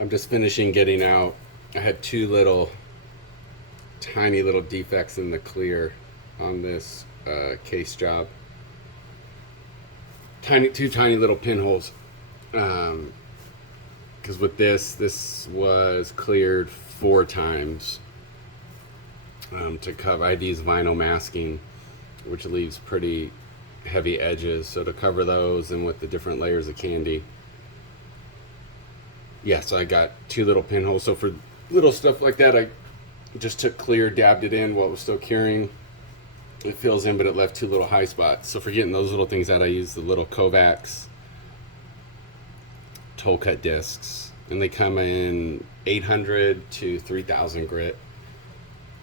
I'm just finishing getting out. I had two little tiny little defects in the clear on this case job. Two tiny little pinholes. Because with this was cleared 4 times to cover. I use vinyl masking, which leaves pretty heavy edges. So to cover those, and with the different layers of candy, yeah. So I got two little pinholes. So for little stuff like that, I just took clear, dabbed it in while it was still curing. It fills in, but it left two little high spots. So for getting those little things out, I use the little Kovacs toll cut discs, and they come in 800 to 3000 grit.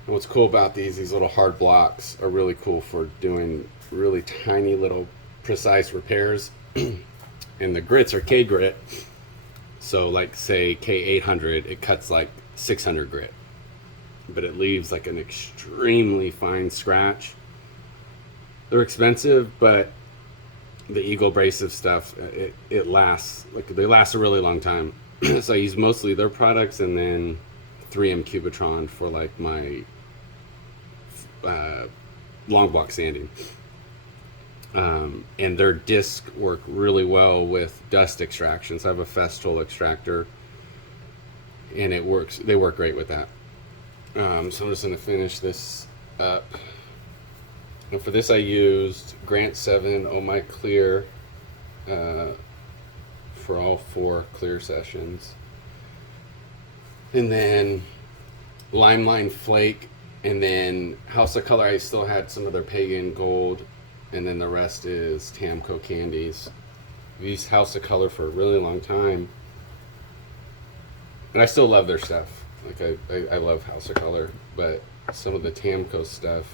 And what's cool about these little hard blocks are really cool for doing really tiny little precise repairs. And the grits are K grit. So like say K800, it cuts like 600 grit, but it leaves like an extremely fine scratch. They're expensive, but the Eagle abrasive stuff, it lasts, like they last a really long time. So I use mostly their products, and then 3M Cubitron for like my long block sanding. And their discs work really well with dust extraction. So I have a Festool extractor, and it works. They work great with that. So I'm just going to finish this up. And for this, I used Grant 7 Oh My Clear for all 4 clear sessions, and then Limeline Flake, and then House of Color. I still had some of their Pagan Gold, and then the rest is Tamco candies. I've used House of Color for a really long time, and I still love their stuff. Like I love House of Color, but some of the Tamco stuff,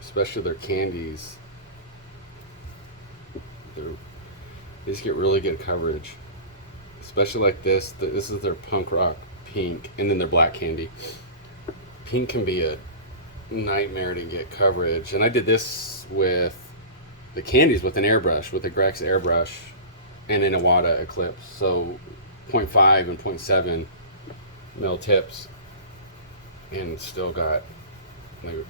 especially their candies, they just get really good coverage. Especially like this. This is their Punk Rock Pink, and then their Black Candy. Pink can be a nightmare to get coverage, and I did this with the candies with an airbrush, with the Grex airbrush, and an Iwata Eclipse. So 0.5 and 0.7 mil tips, and still got like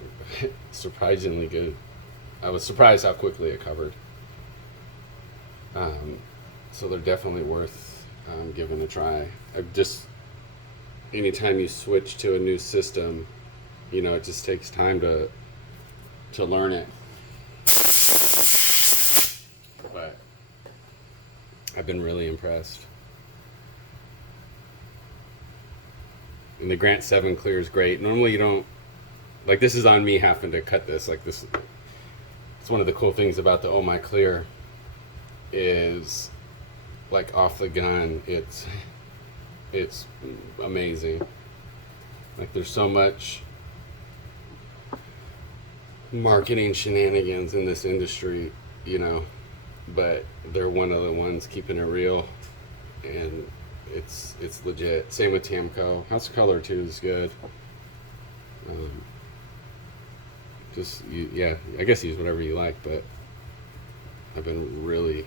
surprisingly good. I was surprised how quickly it covered. So they're definitely worth giving a try. Anytime you switch to a new system, it just takes time to learn it. But I've been really impressed. And the Grant 7 clear is great. Normally you don't, like, this is on me having to cut this. Like, this, it's one of the cool things about the Oh My Clear is, like, off the gun, it's amazing. Like, there's so much marketing shenanigans in this industry, but they're one of the ones keeping it real, and it's legit. Same with Tamco. House of Color too is good. I guess use whatever you like, but I've been really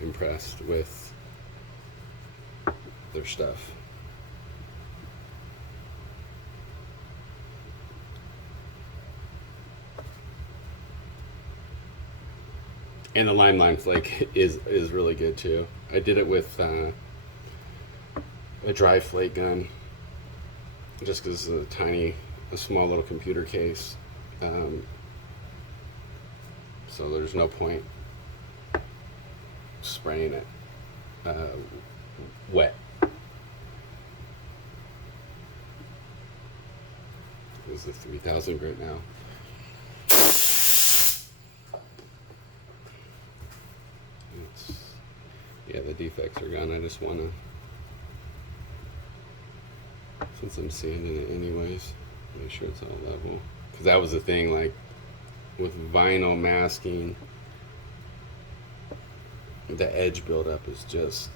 impressed with their stuff. And the Limeline Flake is really good too. I did it with a dry flake gun, just because it's a small little computer case. So there's no point spraying it wet. This is the 3000 grit now. Yeah, the defects are gone. I just want to, since I'm sanding it anyways, make sure it's all level. Because that was the thing, like, with vinyl masking, the edge buildup is just,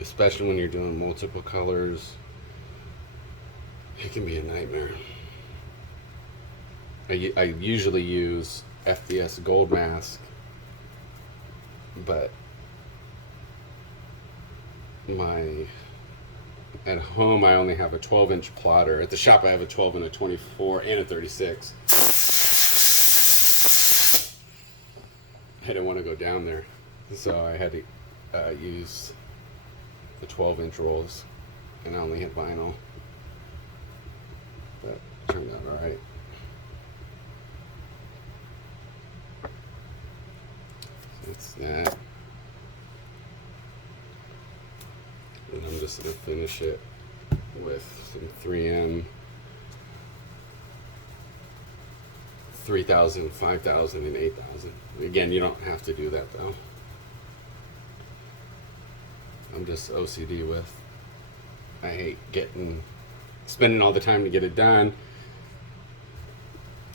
especially when you're doing multiple colors, it can be a nightmare. I usually use FDS Gold Mask, but my At home, I only have a 12-inch plotter. At the shop, I have a 12 and a 24 and a 36. I didn't want to go down there, so I had to use the 12-inch rolls, and I only had vinyl. But it turned out all right. So that's that. And I'm just going to finish it with some 3M 3000, 5000, and 8000. Again, you don't have to do that though. I'm just OCD with. I hate spending all the time to get it done,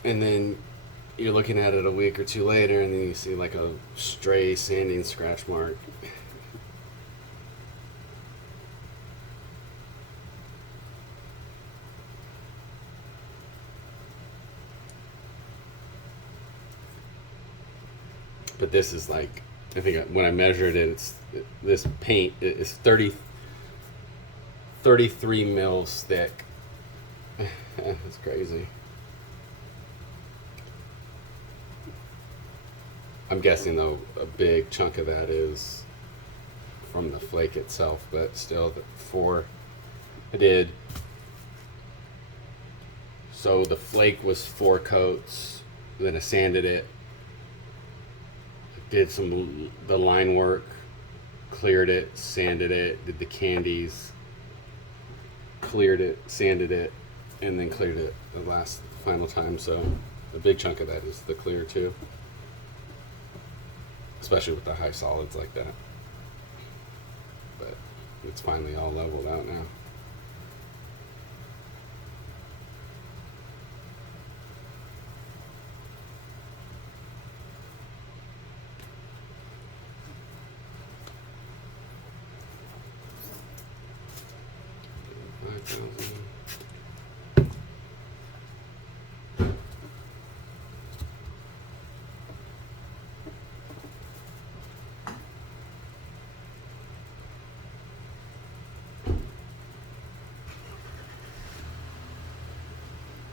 and then you're looking at it a week or two later, and then you see like a stray sanding scratch mark. But this is like, I think when I measured it, this paint is 33 mils thick. It's crazy. I'm guessing though a big chunk of that is from the flake itself, but still, I did. So the flake was 4 coats, then I sanded it, did the line work, cleared it, sanded it, did the candies, cleared it, sanded it, and then cleared it the final time. So a big chunk of that is the clear too, especially with the high solids like that. But it's finally all leveled out now.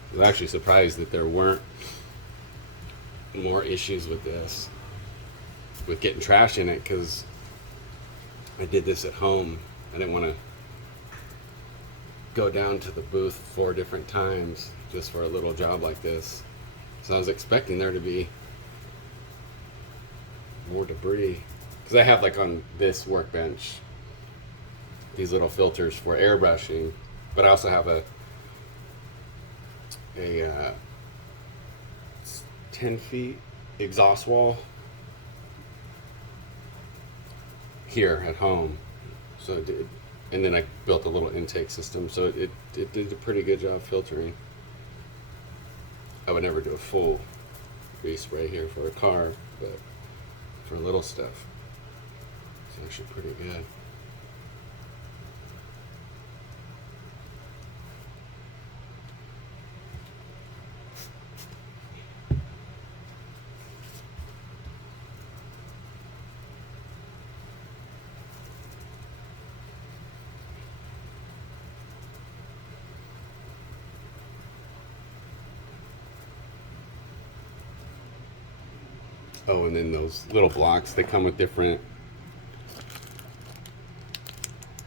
I was actually surprised that there weren't more issues with this, with getting trash in it, because I did this at home. I didn't want to go down to the booth 4 different times just for a little job like this. So I was expecting there to be more debris, because I have, like, on this workbench these little filters for airbrushing, but I also have a 10 feet exhaust wall here at home. So and then I built a little intake system, so it did a pretty good job filtering. I would never do a full respray here for a car, but for little stuff, it's actually pretty good. Oh, and then those little blocks, they come with different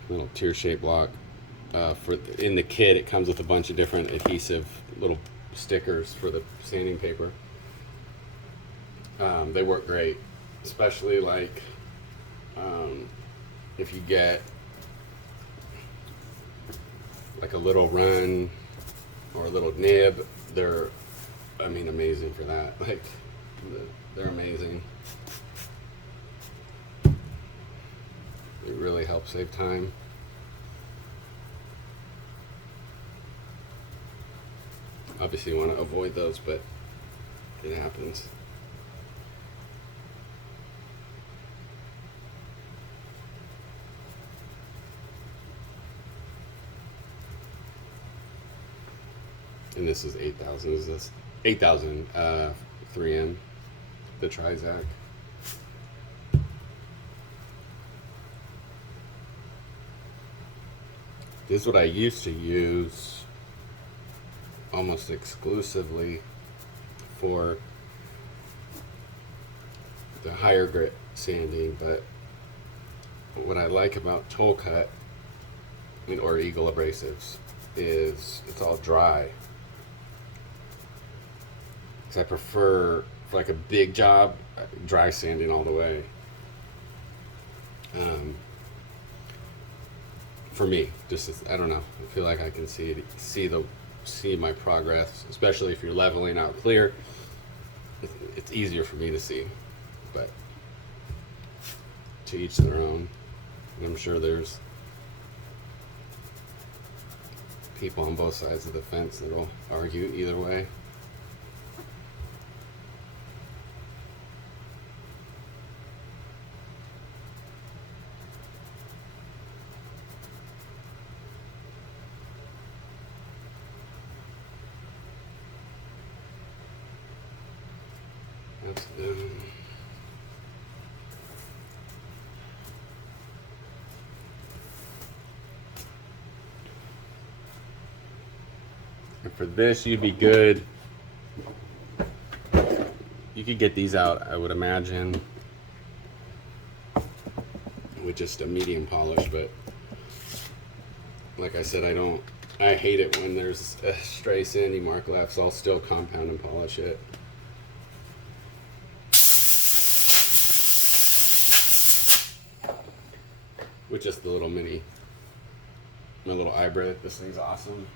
little tear-shaped block. In the kit, it comes with a bunch of different adhesive little stickers for the sanding paper. They work great, especially like if you get like a little run or a little nib. They're, I mean, amazing for that. Like, they're amazing. It really helps save time. Obviously you want to avoid those, but it happens. And this is 8,000. Is this 8,000 3M, the Trizac. This is what I used to use almost exclusively for the higher grit sanding, but what I like about Toll Cut, or Eagle abrasives, is it's all dry. Because I prefer, for like a big job, dry sanding all the way. For me, just I don't know. I feel like I can see my progress, especially if you're leveling out clear. It's easier for me to see, but to each their own. And I'm sure there's people on both sides of the fence that'll argue either way. That's done. And for this, you'd be good. You could get these out, I would imagine, with just a medium polish, but like I said, I hate it when there's a stray sandy mark left, so I'll still compound and polish it. With just the little my little ibrid. This thing's awesome.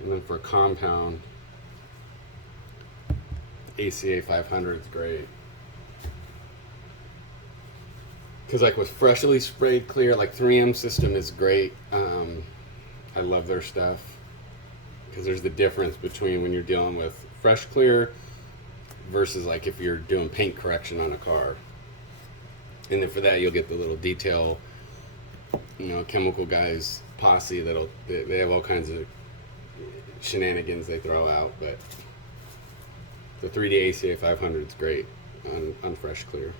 And then for compound, ACA 500 is great. Because like with freshly sprayed clear, like 3M system is great. I love their stuff. Because there's the difference between when you're dealing with fresh clear versus like if you're doing paint correction on a car. And then for that, you'll get the little detail, chemical guys posse they have all kinds of shenanigans they throw out, but the 3D ACA 500 is great on fresh clear.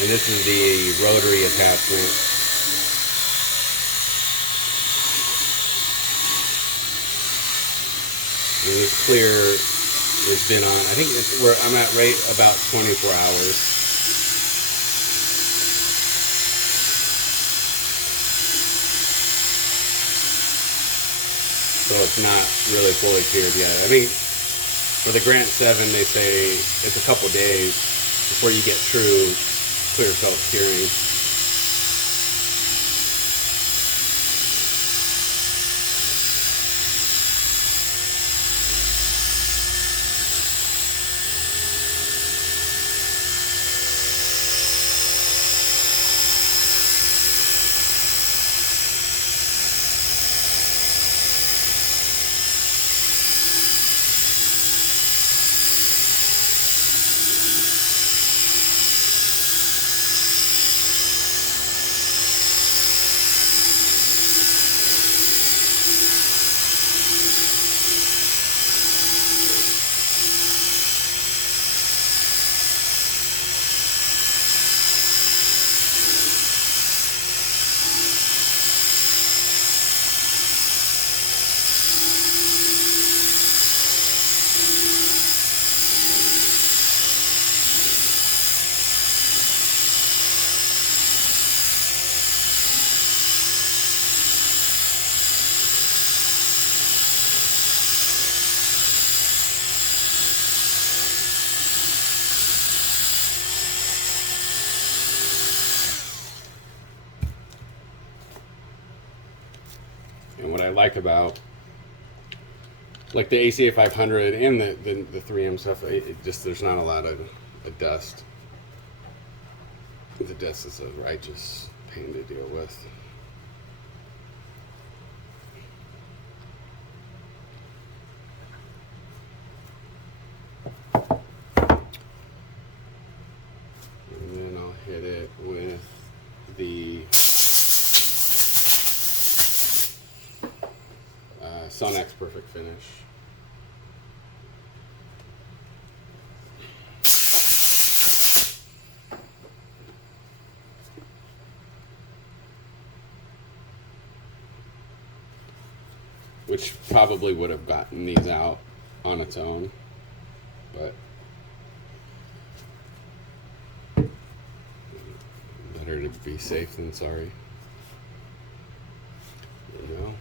And this is the rotary attachment. And this clear has been on, I think I'm at rate about 24 hours. So it's not really fully cured yet. I mean, for the Grant 7, they say it's a couple days before you get true clear felt curing. And what I like about like the ACA 500 and the 3M stuff, it just there's not a lot of dust. The dust is a righteous pain to deal with. And then I'll hit it with the Sonex Perfect Finish. which probably would have gotten these out on its own, but better to be safe than sorry. You know.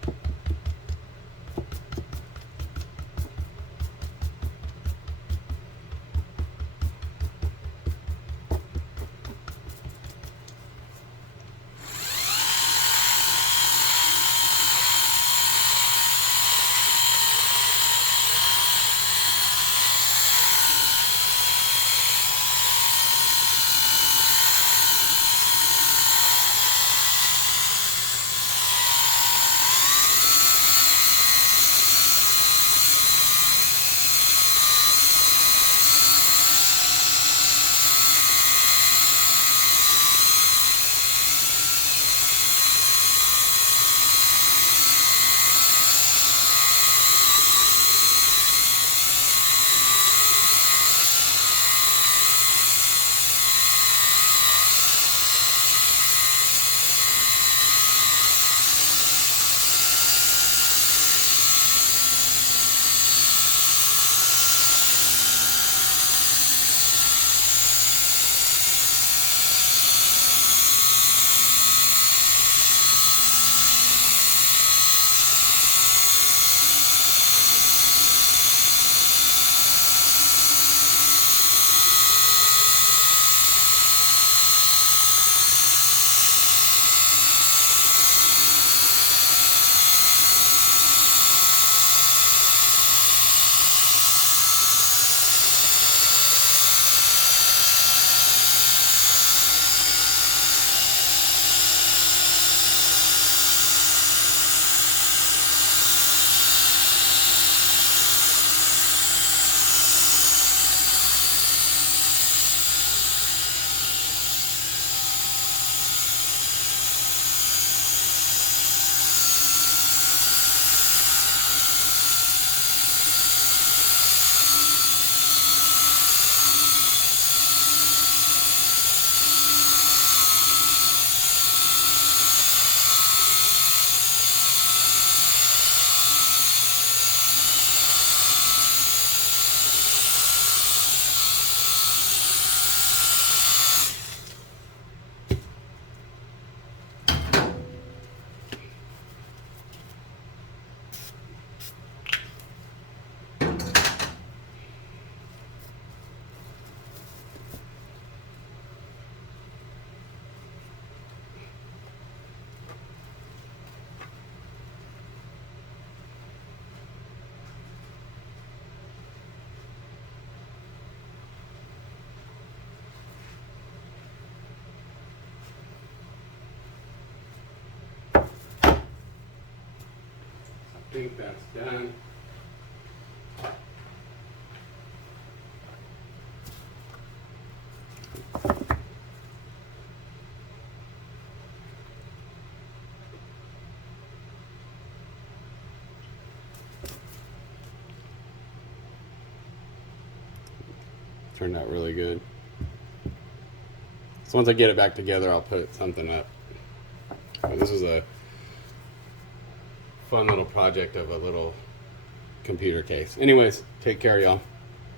I think that's done. Turned out really good. So once I get it back together, I'll put something up. But this is a fun little project of a little computer case. Anyways, take care, y'all.